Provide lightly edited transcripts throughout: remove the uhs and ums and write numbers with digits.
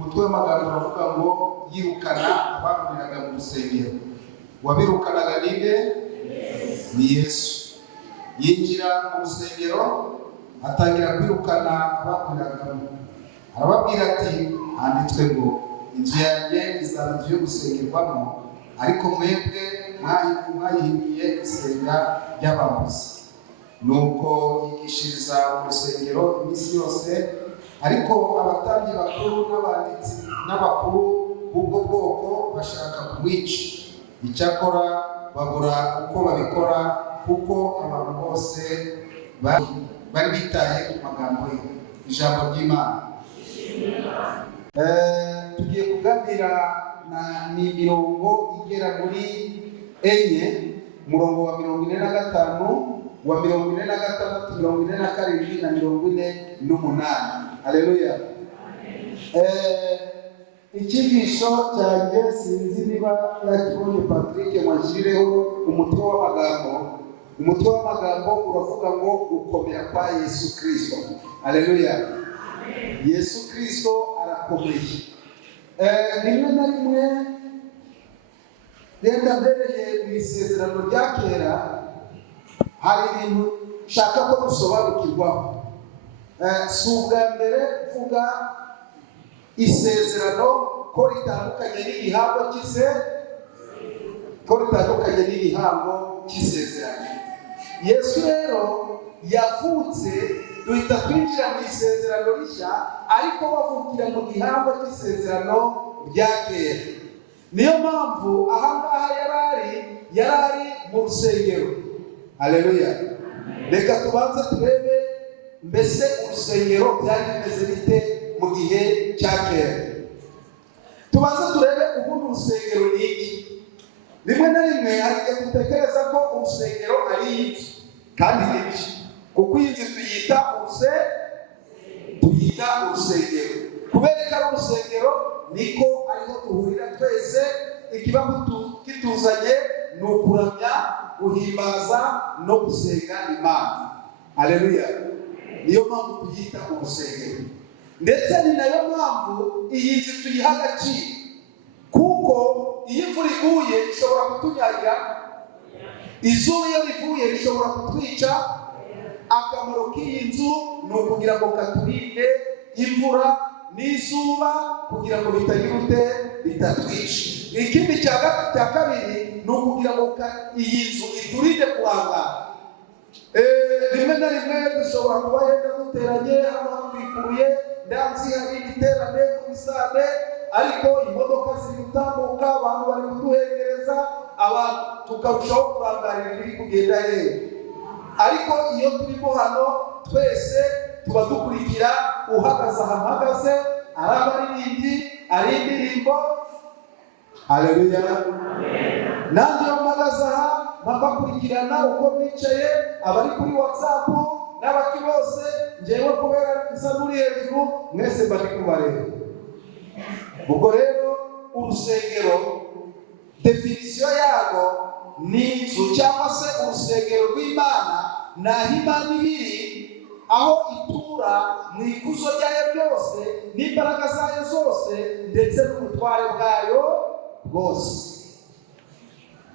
umutwe w'amagambo uravuga ngo yirukana abaguriraga mu rusengero. Wabirukanaga ninde? Ni Yesu. Yinjira mu rusengero atangira kwirukana abaguriraga. Arababwira ati, handitswe ngo inzu yanjye izaba inzu yo gusengerwamo, ariko mwebwe mwayihinduye isenga ry'abambuzi. Nuko yigishiriza mu rusengero iminsi yose, ariko abatambyi bakuru n'abanditsi n'abakuru b'ubwo bwoko bashaka kumwica. Icyakora babura uko babikora, kuko abantu bose bari bitaye ku magambo ye. Ijambo ry'Imana. Tugiye kuganira ni imirongo igera muri enye, umurongo wa 45, wa 46, 47 na 48. Haleluya. Icyigisho cyanjye sinzi niba yakibonye Patrick mwashyireho umutwe w'amagambo. Umutwe w'amagambo uravuga ngo gukomera kwa Yesu Kristo. Haleluya. Yesu Kristo arakomeye. Rimwe na rimwe renda mbereye mu isezerano rya kera hari ibintu nshaka ko dusobanukirwaho. Si ubwa mbere uvuga isezerano ko ritandukanye n'igihango cy'isezerano. Yesu rero yavutse duhita twinjira mu isezerano rishya, ariko bavukira mu gihango cy'isezerano rya kera. Niyo mpamvu ahangaha yarari mu rusengero. Haleluya. Reka tubanze turebe mbese urusengero byari bimeze bite mu gihe cya kera. Tubanze turebe ubundi urusengero ni iki. Rimwe na rimwe hari igihe dutekereza ko urusengero ari inzu, kandi ni iki? Kuko inzu tuyita urusengero. Kubera ko ari urusengero niko ariho duhurira twese. Ikiba kituzanye ni ukuramya, guhimbaza no gusenga Imana. Haleluya. Niyo mpamvu tuyita urusengero. Ndetse ni nayo mpamvu iyi nzu tuyiha agaciro, kuko iyo imvura iguye ishobora kutunyagira, izuba iyo rivuye rishobora kutwica. Akamaro k'iyi nzu ni ukugira ngo katurinde imvura n'izuba, kugira ngo bitatwica. Ikindi cya kabiri ni ukugira ngo iyi nzu iturinde kurangara. Rimwe na rimwe dushobora kuba yenda duteranye hano twikuruye, ndanzi hari igiterane ku bisane, ariko imodoka ziri gutambuka, abantu bari kuduhegereza, abantu tukarushaho kurangarira ibiri kugenda hehe. Ariko iyo turimo hano twese tuba dukurikira uhagaze ahantu hagaze, ari abaririmbyi, ari indirimbo. Haleluya. Nanjye mpagaze aha bakurikirana uko bicaye, abari kuri WhatsApp n'abaki bose, njyewe kubera nsa n'uri hejuru, mwese bari kubareba. Ubwo rero urusengero definisiyo yarwo ni inzu cyangwa se urusengero rw'Imana, naho Imana ibiri, aho itura mu ikuzo ryayo ryose n'imbaraga zayo zose ndetse n'ubutware bwayo bwose.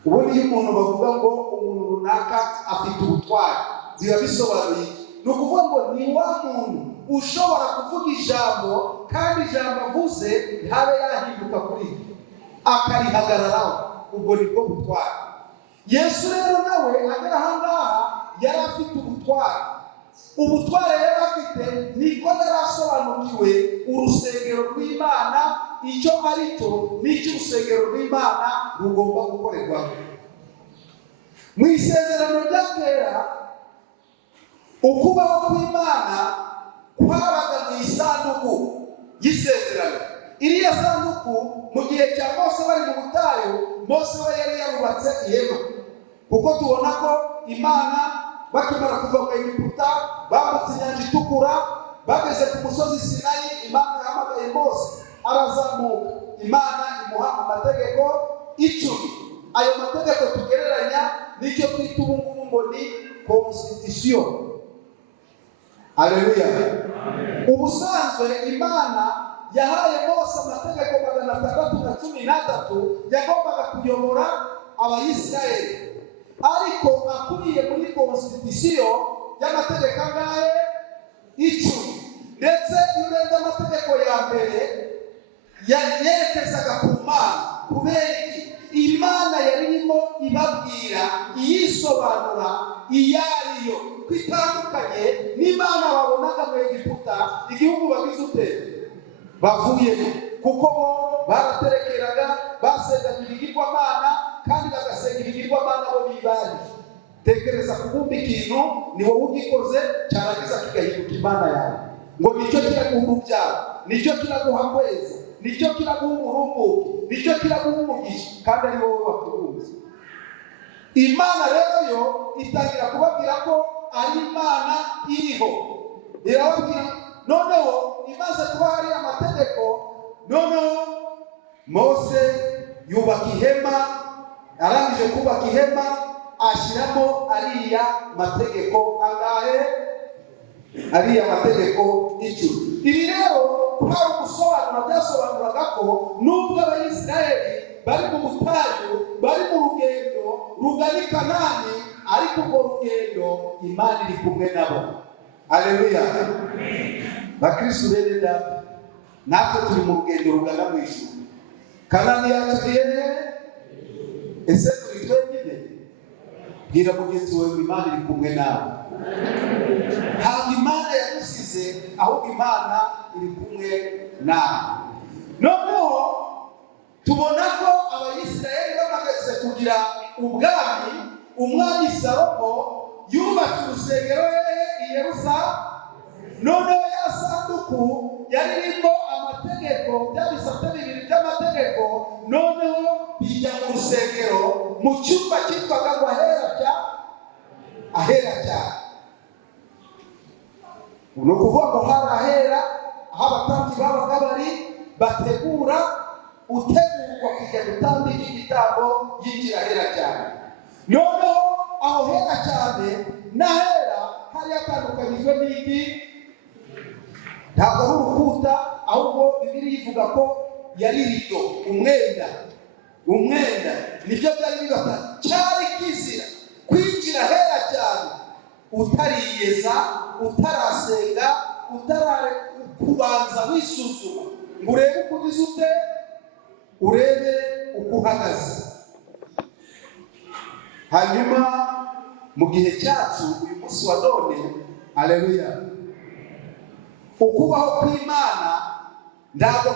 Ubundi iyo umuntu bavuga ngo umuntu runaka afite ubutware, biba bisobanuye ni ukuvuga ngo ni wa muntu ushobora kuvuga ijambo, kandi ijambo avuze ntabe yahinduka kuri ryo, akarihagararaho. Ubwo ni bwo butware. Yesu rero nawe agera ahangaha yari afite ubutware. Ubutware yari afite niko yari asobanukiwe urusengero rw'Imana icyo ari cyo, n'icyo urusengero rw'Imana rugomba gukorerwamo. Mu isezerano rya kera, ukubaho kw'Imana kwabaga mu isanduku y'isezerano. Iriya sanduku mu gihe cya Mose bari mu butayu, Mose we yari yarubatse ihema, kuko tubona ko Imana bakimara kuva mu Egiputa bambutse inyanja itukura, bageze ku musozi Sinayi, Imana yahamagaye Mose arazamuka, Imana imuha amategeko 10. Ayo mategeko tugereranya n'icyo twita ubu ngubu ngo ni constitution. Haleluya. Ubusanzwe Imana yahaye Mose amategeko 613 yagombaga kuyobora Abayisiraheli, ariko akuriye muri constitution y'amategeko angahe? 10. Ndetse urenze amategeko ya mbere yerekezaga ku Mana. Kubera Imana yari irimo ibabwira iyisobanura iyo ariyo, kwitandukanye n'Imana babonaga mu Egiputa, igihugu bagize ute bavuyemo, kuko bo baraterekeraga, basengaga ibigirwamana kandi bagasenga ibigirwamana bo bibari. Tekereza kubumba ikintu ni wowe ugikoze cyarangiza kigahinduka Imana yawe, ngo nicyo kiraguha urubyaro, nicyo kiraguha kweza, nicyo kiraguha uburumbuke, nicyo kiraguha umugisha, kandi ari wowe wakubuze. Imana rero yo itangira kubabwira ko ari Imana iriho. Irababwira noneho imaze kuba hari amategeko, noneho Mose yubaka ihema, arangije kubaka ihema ashyiramo ariya mategeko angahe? Ariya mategeko 10. Ibi rero hari gusobanura, byasobanuraga ko nubwo Abayisiraheli bari mu butayu, bari mu rugendo rugana i Kanani, ariko urwo rugendo Imana iri kumwe nabo. Haleluya. Bakristo bene data, natwe turi mu rugendo rugana mu ijuru. Kanani yacu irihe? Ese turi twenyine? Bwira mugenzi wawe Imana iri kumwe nawe. Ntabwo Imana yadusize, ahubwo Imana iri kumwe nawe. Noneho tubona ko Abayisiraheli bamaze kugira ubwami. Umwami Salomo yubatse urusengero i Yerusalemu. Noneho ya sanduku yari irimo amategeko, byabisate 2 by'amategeko, noneho bijya mu rusengero mu cyumba cyitwaga ngo ahera cyane. Ni ukuvuga ngo hari ahera aho abatambyi babaga bari bategura utegurwa kujya gutambira igitambo yinjira ahera cyane. Noneho aho hera cyane n'ahera hari hatandukanyijwe n'iki? Ntabwo ari urukuta, ahubwo Bibiliya ivuga ko yari rido, umwenda. Nibyo byari bibata. Cyari kizira kwinjira hera cyane utariyeza, utarasenga, kubanza wisuzuma ngo urebe uko ugize ute, urebe uko uhagaze. Hanyuma mu gihe cyacu uyu munsi wa none, haleluya, ukubaho kw'Imana ntabwo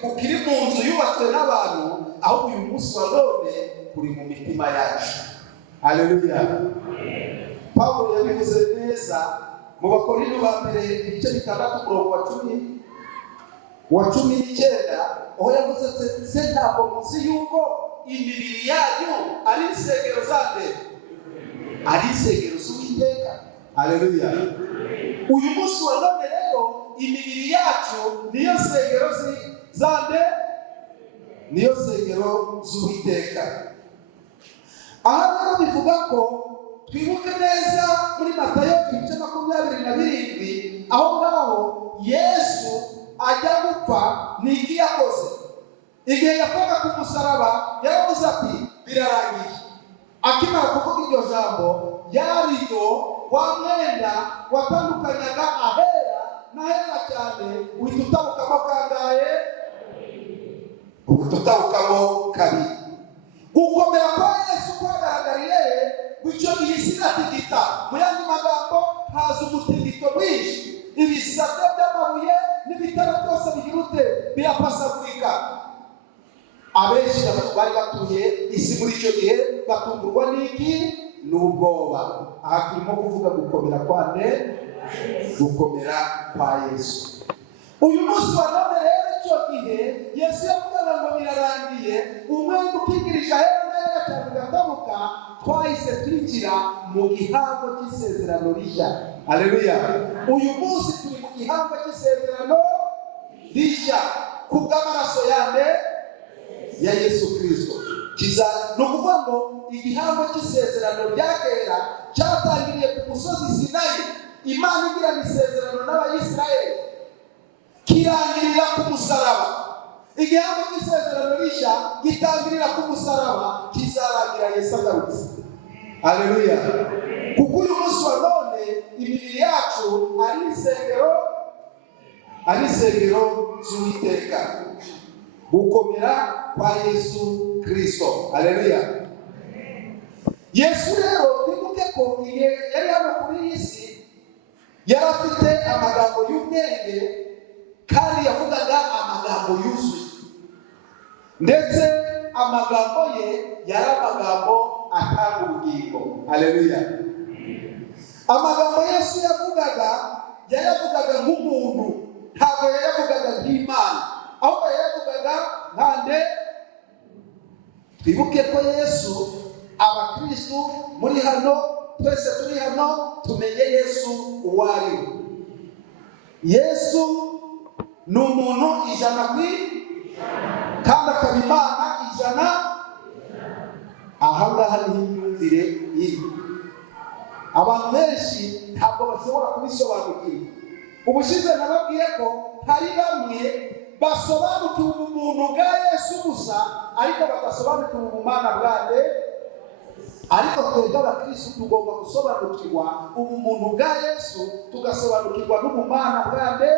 kukiri mu nzu yubatswe n'abantu, ahubwo uyu munsi wa none kuri mu mitima yacu. Haleluya. Pawulo yabivuze neza mu Bakorinto ba mbere igice 6 wa 19, aho yavuze se ntabwo muzi yuko imibiri yanyu ari insengero zande, ari insengero z'Uwiteka. Haleluya. Uyu munsi wa none rero imibiri yacu niyo nsengero zande, niyo nsengero z'Uwiteka. Aha rero bivuga ko twibuke neza muri Matayo 27, aho ngaho Yesu ajya gupfa, ni iki yakoze? Igihe yapfaga ku musaraba yaravuze ati birarangiye. Akimara kuvuga iryo jambo, yarido wa mwenda watandukanyaga ahera n'ahera cyane witutabukamo kangahe? Ututabukamo kabiri. Gukomera kwa Yesu kwagaragariye icyo gihisigatigita. Mu yandi magambo, haza umutingito mwinshi, ibisate by'amabuye n'ibitaro byose bigirute birapasagurika. Abenshi bari batuye isi muri icyo gihe batungurwa n'iki? N'ubwoba. Aha turimo kuvuga gukomera kwa Yesu. Uyu munsi wa none rero icyo gihe Yesu yavugaga ngo birarangiye, umwenda ukingirije ahera cyane gatabuka, twahise twinjira mu gihango cy'isezerano rishya. Haleluya. Uyu munsi turi mu gihango cy'isezerano rishya kubw'amaraso yande ya Yesu Kristo. Ni ukuvuga ngo igihango cy'isezerano rya kera cyatangiriye ku musozi Sinayi, Imana igirana isezerano n'Abayisiraheli. kirangirira ku musaraba. Igihango cy'isezerano rishya gitangirira ku musaraba, kizarangira Yesu agarutse. Haleluya. Kuko uyu munsi wa none imibiri yacu ari insengero z'Uwiteka, gukomera kwa Yesu Kristo. Haleluya. Yesu rero twibuke ko igihe yari hano kuri iyi si yari afite amagambo y'ubwenge kandi yavugaga amagambo yuzuye, ndetse amagambo ye yari amagambo atanga ubugingo. Haleluya. Amagambo Yesu yayavugaga nk'umuntu, ntabwo yayavugaga nk'Imana, ahubwo yayavugaga nkande. Twibuke ko Yesu, abakristo muri hano, twese turi hano, tumenye Yesu uwo ari we. Yesu ni umuntu ijana kandi akaba Imana ijana. Ahangaha ni imyumvire iri. Abantu benshi ntabwo bashobora kubisobanukirwa. Ubushize nababwiye ko hari bamwe basobanukiwe ubumuntu bwa Yesu gusa, ariko badasobanukiwe ubumana bwande. Ariko twebwe abakristo tugomba gusobanukirwa ubumuntu bwa Yesu, tugasobanukirwa n'ubumana bwande.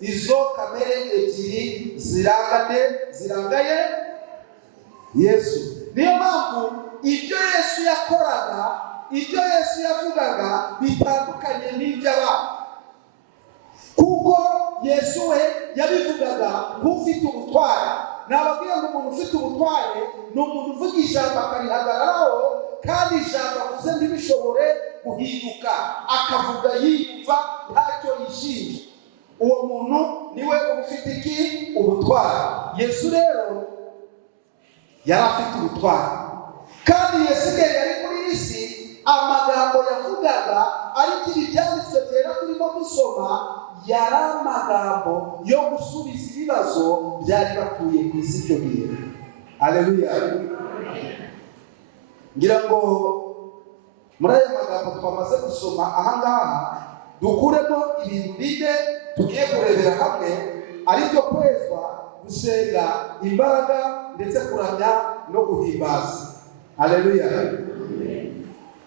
Izo kamere ebyiri zirangaye Yesu. Niyo mpamvu ibyo Yesu yakoraga, ibyo Yesu yavugaga bitandukanye n'iby'abandi. Kuko Yesu we yabivugaga nk'ufite ubutware. Nababwiye ngo umuntu ufite ubutware ni umuntu uvuga ijambo akarihagararaho, kandi ijambo avuze ntibishobore guhinduka, akavuga yiyumva ntacyo yishinja. Uwo muntu niwe ufite iki? Ubutware. Yesu rero yari afite ubutware, kandi Yesu igihe yari kuri iyi si, amagambo yavugaga ariko ibi byanditswe byera turimo gusoma yari amagambo yo gusubiza ibibazo byari batuye ku isi icyo gihe. Haleluya. Ngira ngo muri aya magambo twamaze gusoma ahangaha dukuremo ibintu bine tugiye kurebera hamwe, aribyo kwezwa, gusenga, imbaraga, ndetse kuramya no guhimbaza. Haleluya.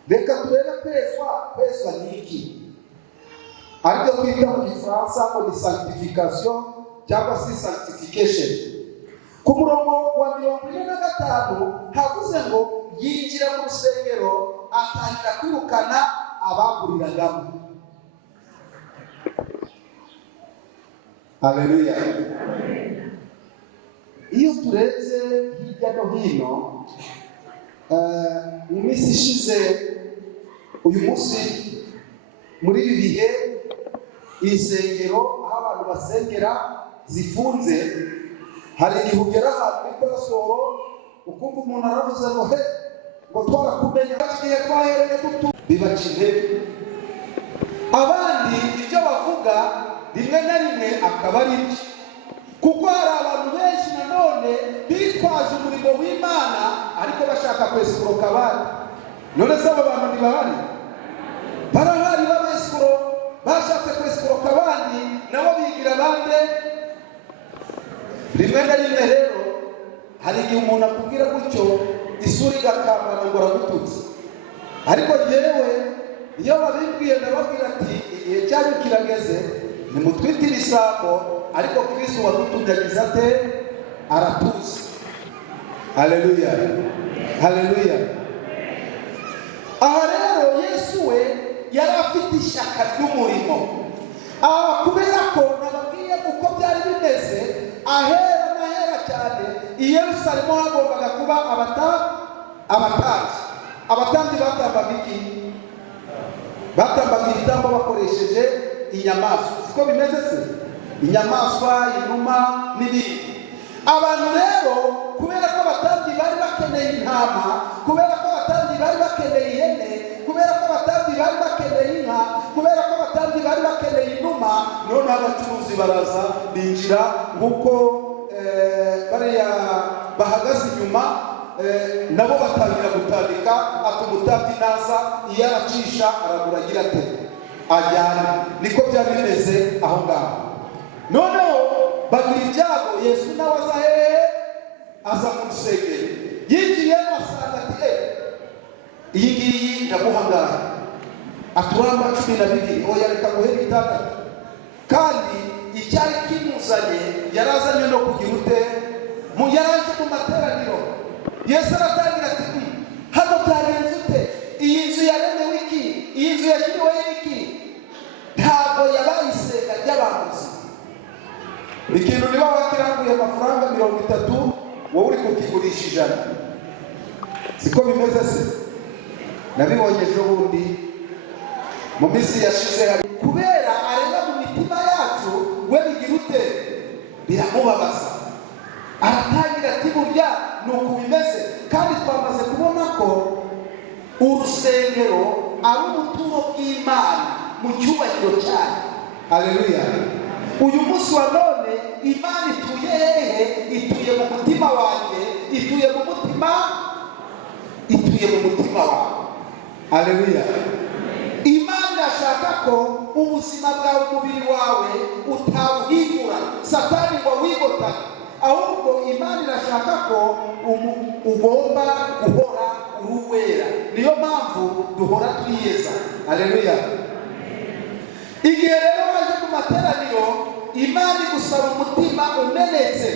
Reka turebe kwezwa ni iki, aribyo twita mu Gifaransa ngo ni sanctification cyangwa se sanctification. Ku murongo wa 45 havuze ngo yinjira mu rusengero atangira kwirukana abaguriragamo. Haleluya. Iyo turebye hirya no hino, mu minsi ishize, uyu munsi muri ibi bihe insengero aho abantu basengera zifunze, hari igihe ugera ahantu muri pasoro ukumva umuntu aravuze ngo he, ngo twarakumenya igihe twahereye bibaca intege. Abandi ibyo bavuga rimwe na rimwe akaba ari byo, kuko hari abantu benshi nanone bitwaje umurimo w'Imana ariko bashaka kwesikuroka abandi. None se abo bantu ntibahari? Barahari babesikuro, bashatse kwesikuroka abandi, nabo bigira abandi. Rimwe na rimwe rero hari igihe umuntu akubwira gutyo isura igakambana ngo aragututse, ariko jyewe iyo babimbwiye ndababwira ati igihe cyanyu kirageze, nimutwite ibisambo, ariko Kristo wadutunyagize ate? Aratuzi. Haleluya. Haleluya. Aha rero Yesu we yari afite ishyaka ry'umurimo. Kubera ko nababwiye uko byari bimeze ahera n'ahera cyane, i Yerusalemu hagombaga kuba abatambyi. Abatambyi batambaga iki? Batambaga ibitambo bakoresheje inyamaswa. Siko bimeze se? Inyamaswa, inuma n'ibindi. Abantu rero kubera ko abatambyi bari bakeneye intama, kubera ko abatambyi bari bakeneye ihene, kubera ko abatambyi bari bakeneye inka, kubera ko abatambyi bari bakeneye inuma, none abacuruzi baraza binjira nk'uko bariya bahagaze inyuma, nabo batangira gutandika. Ati umutambyi naza, iyo aracisha aragura agira ate? Ajyana. Niko byari bimeze aho ngaho. noneho bagira ibyago. Yesu nawe aza hehe? Aza mu rusengero. Yinjiye asanga ati iyi ngiyi ndaguhangara aturamba 12, oya reka guhera 6. kandi icyari kimuzanye yarazanye no kugira ute yaraje mu materaniro. Yesu aratangira ati hano byagenze ute? Iyi nzu yaremewe iki? Iyi nzu yashyiriweho iki? Ntabwo yabaye isenga ry'abantu. Ikintu niba wakiranguye amafaranga 30, wowe uri kukigurisha 100. Siko bimeze se? Nabibonye ejo bundi mu minsi yashize. Kubera areba mu mitima yacu, we bigira ute? Biramubabaza. Aratangira ati burya nuko bimeze. Kandi twamaze kubona ko urusengero ari ubuturo bw'Imana mu cyubahiro cyayo. Haleluya. Uyu munsi wa none Imana ituye hehe? Ituye mu mutima wanjye, ituye mu mutima wawe. Haleluya. Imana ashaka ko ubuzima bwawe, umubiri wawe utawuhindura Satani ngo wigotane, ahubwo Imana irashaka ko ugomba guhora uruwera. Niyo mpamvu duhora twiyeza. Haleluya. Igihe rero waje mu materaniro, Imana igusaba umutima umenetse,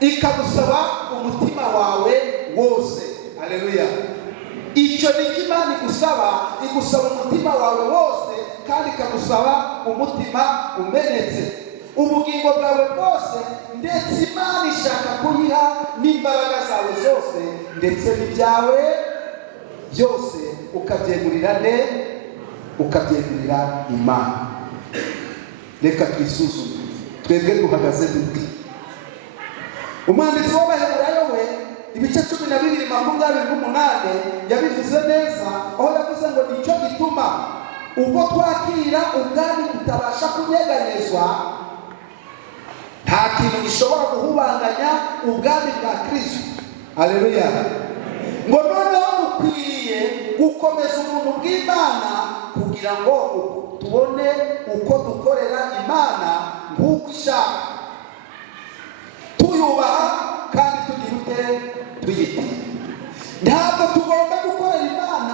ikagusaba umutima wawe wose. Haleluya. Icyo ni Imana igusaba umutima wawe wose, kandi ikagusaba umutima umenetse, ubugingo bwawe bwose, ndetse Imana ishaka kuyiha n'imbaraga zawe zose, ndetse n'ibyawe byose ukabyegurira Imana. Reka twisuzume twebwe duhagaze dute. Umwanditsi w'Abaheburayo we ibice 12:28 yabivuze neza, aho yavuze ngo nicyo gituma ubwo twakira ubwami tutabasha kunyeganyezwa, nta kintu gishobora guhubanganya ubwami bwa Kristo. Haleluya. Ngo noneho ukwiriye gukomeza ubuntu bw'Imana kugira ngo tubone uko dukorera Imana nk'uko ishaka, tuyubaha kandi tuyitinya. Ntabwo tugomba gukorera Imana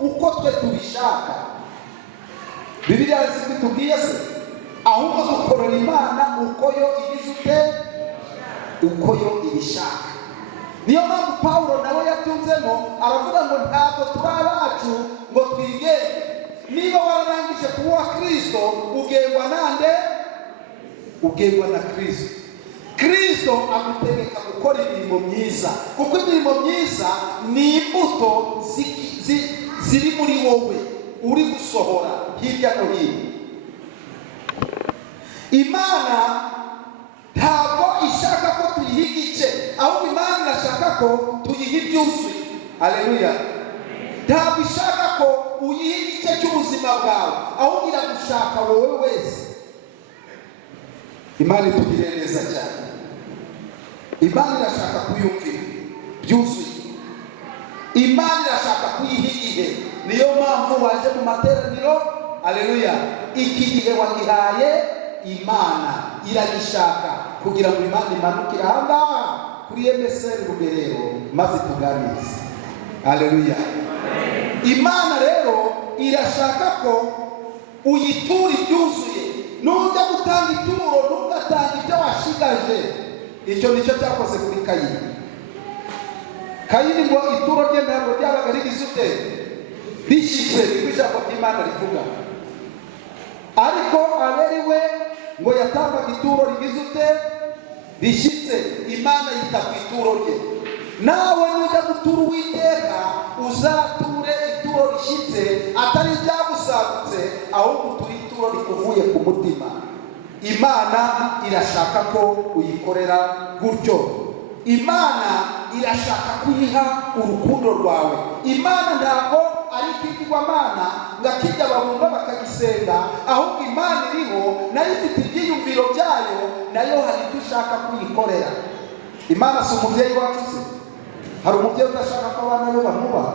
uko twe tubishaka. Bibiliya zitubwiye se, ahubwo dukorera Imana uko yo ibishaka. Niyo mpamvu Pawulo nawe yabyunzemo aravuga ngo ntabwo turi abacu ngo twigenge. Niba wararangije kuba Kristo, ugengwa nande? Ugengwa na Kristo. Kristo agutegeka gukora imirimo myiza, kuko imirimo myiza ni imbuto ziri muri wowe uri gusohora hirya no hino. Imana ntabwo ishaka ko tuyiha igice, ahubwo Imana irashaka ko tuyiha ibyuzuye. Haleluya. Ntabwo ishaka ko uyiha igice cy'ubuzima bwawe, ahubwo iragushaka wowe wese. Imana itugirire neza cyane. Imana irashaka kuyumvira byuzuye. Imana irashaka kuyiha igihe. Niyo mpamvu waje mu materaniro. Haleluya. Iki gihe wagihaye Imana, iragishaka kugira ngo Imana imanukire ahangaha kuri MSR Rugerero maze tuganize. Haleluya. Imana rero irashaka ko uyitura ibyuzuye. Nujya gutanga ituro, ntugatanga ibyo washigaje. Icyo nicyo cyakoze kuri Kayini ngo ituro rye ntabwo ryabaga rigize ute? Rishyitse, niko ijambo ry'Imana rivuga. Ariko Abeli we ngo yatambaga ituro rigize ute? Rishyitse. Imana yita ku ituro rye. Nawe nujya gutura Uwiteka, uzature ituro rishyitse, atari ibyagusagutse, ahubwo uture ituro rikuvuye ku mutima. Imana irashaka ko uyikorera gutyo. Imana irashaka kuyiha urukundo rwawe. Imana ntabwo ari ikigirwamana ngo akijya babumba bakagisenga, ahubwo Imana iriho, nayo ifite ibyiyumviro byayo, nayo hari icyo ushaka kuyikorera. Imana si umubyeyi wacu se? Hari umubyeyi udashaka ko abana be bamubaha?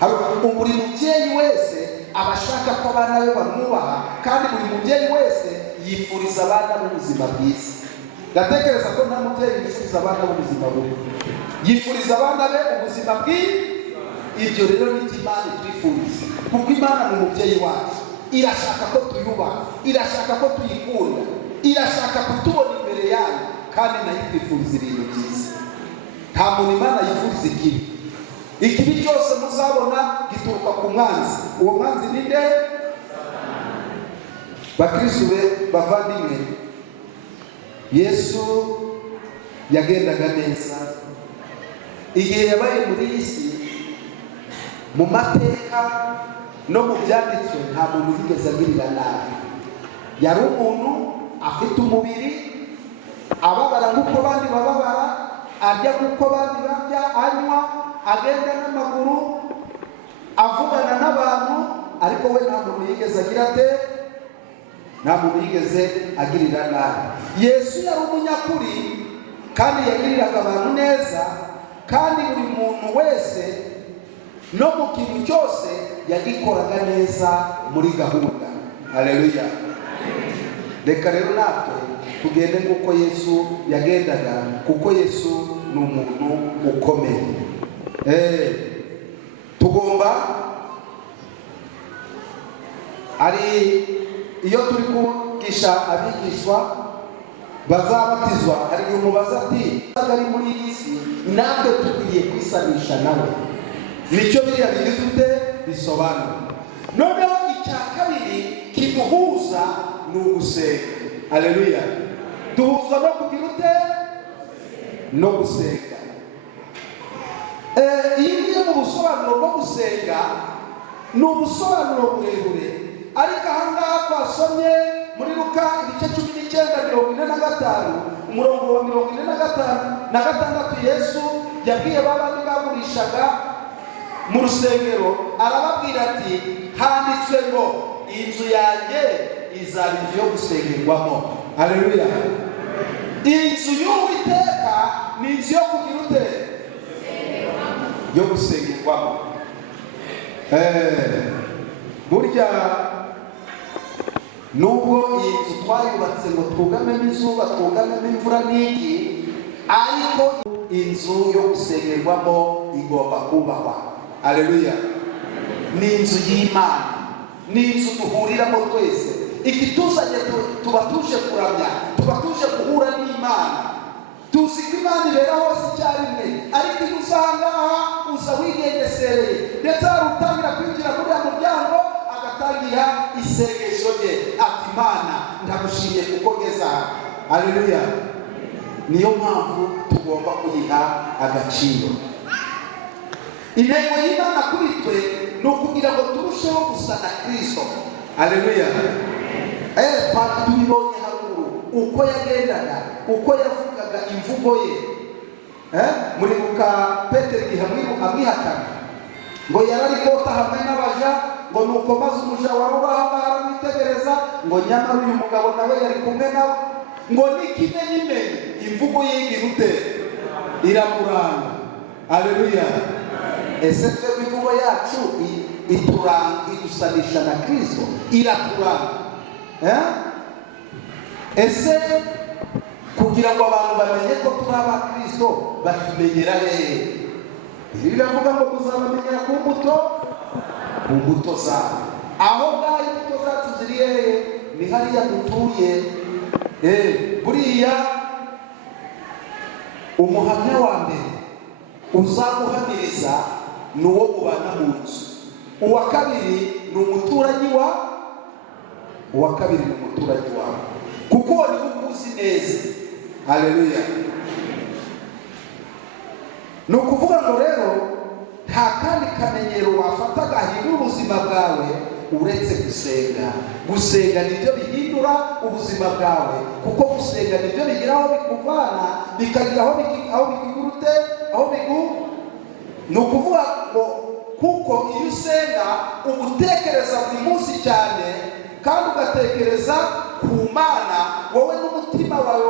Hari buri mubyeyi wese abashaka ko abana be bamwubaha, kandi buri mubyeyi wese yifuriza abana b'ubuzima bwiza. Ndatekereza ko nta mubyeyi yifuriza abana b'ubuzima bubi, yifuriza abana be ubuzima bwiza. Ibyo rero ni Imana twifuriza, kuko Imana ni umubyeyi wacu. Irashaka ko tuyubaha, irashaka ko tuyikunda, irashaka kutubona imbere yayo, kandi nayo twifuriza ibintu byiza. Nta muntu Imana yifuriza ikibi. Ikibi cyose muzabona gituruka ku mwanzi. Uwo mwanzi ni nde? Bakristo bavandimwe, Yesu yagendaga neza igihe yabaye muri iyi si. Mu mateka no mu byanditswe nta muntu yigeze agirira nabi. Yari umuntu afite umubiri, ababara nk'uko abandi bababara, arya nk'uko abandi barya, anywa, agenda n'amaguru, avugana n'abantu, ariko we nta muntu yigeze agira ate? Nta muntu yigeze agirira nabi. Yesu yari umunyakuri kandi yagiriraga abantu neza, kandi buri muntu wese no mu kintu cyose yagikoraga neza muri gahunda. Haleluya. Reka rero natwe tugende nk'uko Yesu yagendaga, kuko Yesu ni umuntu ukomeye. Tugomba ari iyo turi kugisha abigishwa bazabatizwa, hari igihe umubaza ati ari muri iyi si, natwe tugiye kwisanisha nawe. Nicyo biriya bigize ute bisobanura. Noneho icya kabiri kiduhuza ni ugusenga. Haleluya. Duhuzwa no kugira ute? No gusenga. Iyi niyo mu busobanuro bwo gusenga, ni ubusobanuro burebure, ariko ahangaha twasomye muri Luka ibice 19:45 umurongo wa 46 Yesu yabwiye babandi bagurishaga mu rusengero, arababwira ati handitswe ngo inzu yanjye izaba inzu yo gusengerwamo. Haleluya. Inzu y'Uwiteka ni inzu yo kugira ute? Yo gusengerwamo. Burya nubwo iyi nzu twayubatse ngo twugamemo izuba, twugamemo imvura n'iki, ariko inzu yo gusengerwamo igomba kubahwa. Haleluya. Ni inzu y'Imana, ni inzu duhuriramo twese. Ikituzanye tuba tuje kuramya, tuba tuje guhura n'Imana. Tuzi ko Imana ibera hose icyarimwe, ariko iyo usanga aha uza wigengesereye, ndetse hari utangira kwinjira muri ya muryango agatangira isengesho rye ati Imana ndagushimiye kuko ngeze aha. Haleluya. Niyo mpamvu tugomba kuyiha agaciro. Intego y'Imana kuri twe ni ukugira ngo turusheho gusa na Kristo. Haleluya. Tubibonye haruguru uko yagendaga, uko yavugaga imvugo ye. Muri Luka Petero igihe amwihakana ngo yararikota hamwe n'abaja, ngo nuko maze umuja wari uraho aramwitegereza, ngo nyamara uyu mugabo nawe yari kumwe nawe, ngo n'ikimenyimenyi imvugo y'igira ute iramuranga. Haleluya. Ese twebwe imvugo yacu ituranga, idusanisha na Kristo, iraturanga. Ese kugira ngo abantu bamenye ko turi aba Kristo batumenyera hehe? Biravuga ngo tuzabamenyera ku mbuto zabo. Aho ngaho imbuto zacu ziri hehe? Ni hariya dutuye. Buriya umuhamya wa mbere uzaguhamiriza ni uwo mubana mu nzu. Uwa kabiri ni umuturanyi wawe, kuko ni ukuzi neza. Haleluya. Ni ukuvuga ngo rero nta kandi kamenyero wafata gahindura ubuzima bwawe uretse gusenga. Gusenga nibyo bihindura ubuzima bwawe, kuko gusenga nibyo bigira aho bikuvana bikagira aho bikigurute, ni ukuvuga ngo kuko iyo usenga ugutekereza buri munsi cyane, kandi ugatekereza ku Mana wowe n'umutima wawe.